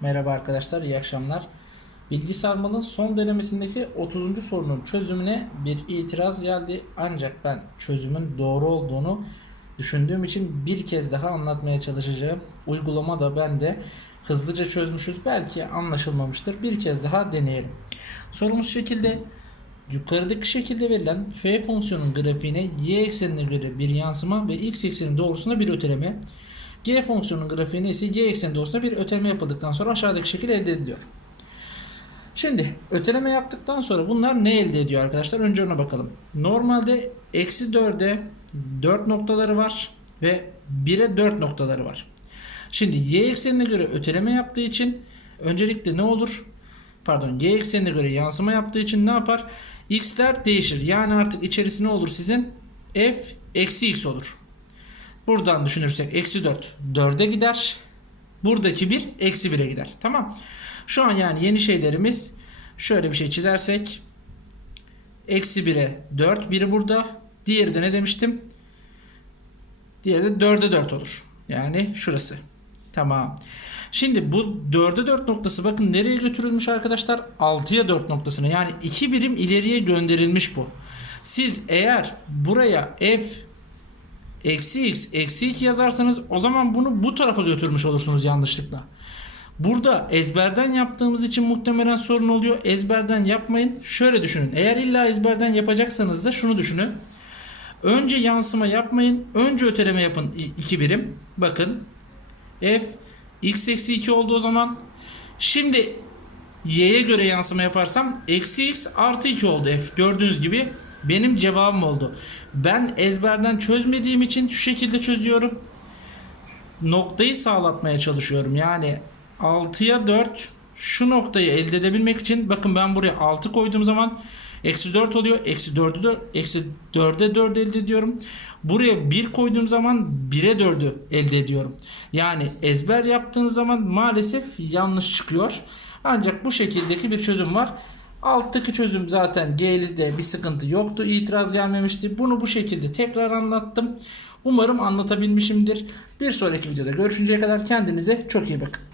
Merhaba arkadaşlar, iyi akşamlar. Bilgi son denemesindeki 30. sorunun çözümüne bir itiraz geldi. Ancak ben çözümün doğru olduğunu düşündüğüm için bir kez daha anlatmaya çalışacağım. Uygulama da ben de hızlıca çözmüşüz. Belki anlaşılmamıştır. Bir kez daha deneyelim. Sorumuz şekilde yukarıdaki şekilde verilen f fonksiyonun grafiğine y eksenine göre bir yansıma ve x eksenin doğrusunda bir öteleme G fonksiyonunun grafiğine ise y ekseni doğrusunda bir öteleme yapıldıktan sonra aşağıdaki şekil elde ediliyor. Şimdi öteleme yaptıktan sonra bunlar ne elde ediyor arkadaşlar? Önce ona bakalım. Normalde eksi 4'e 4 noktaları var ve 1'e 4 noktaları var. Şimdi y eksenine göre öteleme yaptığı için öncelikle ne olur? Pardon y eksenine göre yansıma yaptığı için ne yapar? x'ler değişir. Yani artık içerisi ne olur sizin? f eksi x olur. Buradan düşünürsek eksi 4 4'e gider. Buradaki 1 eksi 1'e gider. Tamam. Şu an yani yeni şeylerimiz şöyle bir şey çizersek eksi 1'e 4 biri burada. Diğeri de ne demiştim? Diğeri de 4'e 4 olur. Yani şurası. Tamam. Şimdi bu 4'e 4 noktası bakın nereye götürülmüş arkadaşlar? 6'ya 4 noktasına. Yani 2 birim ileriye gönderilmiş bu. Siz eğer buraya f eksi x eksi 2 yazarsanız o zaman bunu bu tarafa götürmüş olursunuz yanlışlıkla. Burada ezberden yaptığımız için muhtemelen sorun oluyor. Ezberden yapmayın. Şöyle düşünün. Eğer illa ezberden yapacaksanız da şunu düşünün. Önce yansıma yapmayın. Önce öteleme yapın 2 birim. Bakın. F x eksi 2 oldu o zaman. Şimdi y'ye göre yansıma yaparsam eksi x artı 2 oldu f. Gördüğünüz gibi benim cevabım oldu. Ben ezberden çözmediğim için şu şekilde çözüyorum. Noktayı sağlatmaya çalışıyorum. Yani 6'ya 4 şu noktayı elde edebilmek için bakın ben buraya 6 koyduğum zaman eksi 4 oluyor. Eksi 4'ü 4, eksi 4'e 4 elde ediyorum. Buraya 1 koyduğum zaman 1'e 4'ü elde ediyorum. Yani ezber yaptığınız zaman maalesef yanlış çıkıyor. Ancak bu şekildeki bir çözüm var. Alttaki çözüm zaten G'de bir sıkıntı yoktu. İtiraz gelmemişti. Bunu bu şekilde tekrar anlattım. Umarım anlatabilmişimdir. Bir sonraki videoda görüşünceye kadar kendinize çok iyi bakın.